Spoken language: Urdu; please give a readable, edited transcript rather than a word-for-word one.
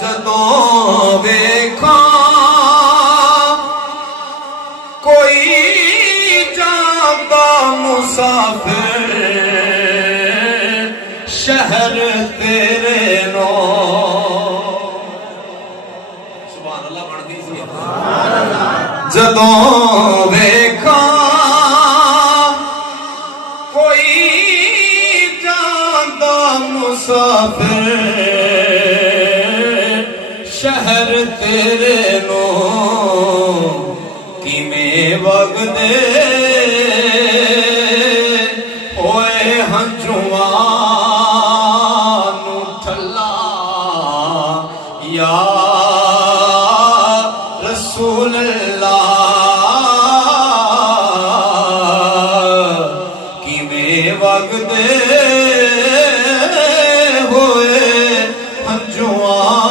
جدوں ویکھاں کوئی جاندا مسافر شہر تیرے نو سبحان اللہ بڑھتی سبحان اللہ جدوں ویکھاں کوئی جاندا مسافر شہر تیرے نو کیویں وگدے ہوئے ہنجواں نو ٹھلا یا رسول